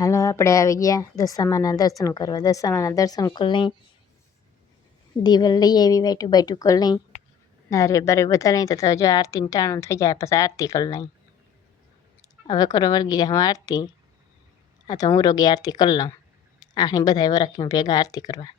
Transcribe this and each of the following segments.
હાલો આપણે આવી ગયા દશામાના દર્શન કરવા। દશામાના દર્શન કરી લઈ, દીવલ લઈ આવી, બાયટું બાયટું કરી લઈ, નારિયેળ બારિયેળ બધા લઈ તો જો આરતીને ટાણું થઈ જાય પછી આરતી કરી લઈ। હવે કરો વળગી હું આરતી। આ તો હું રોગી આરતી કરી લઉં। આણી બધાય વરાખ્યું ભેગા આરતી કરવા।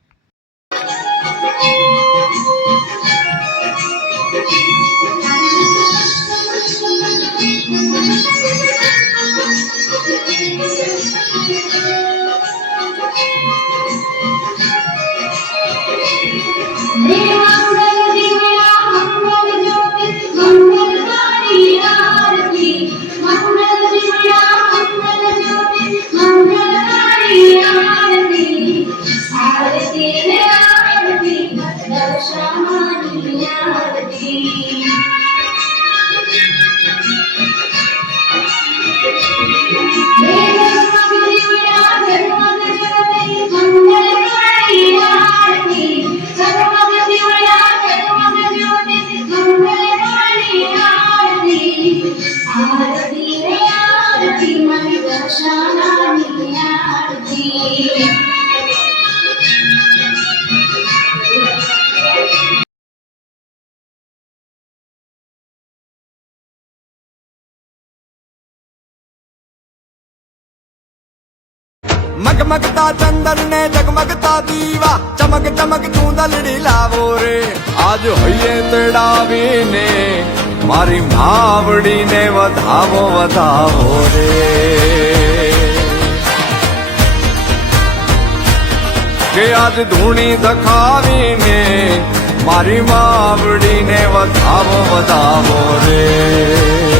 मगमगता चंदन ने जगमगता दीवा, चमक चमक चूंदलड़ी लावो रे। आज होइए तेड़ावी ने मारी मावड़ी ने वधावो वधावो रे। के आज धूणी दखावी ने मारी मावड़ी ने वधावो वधावो रे।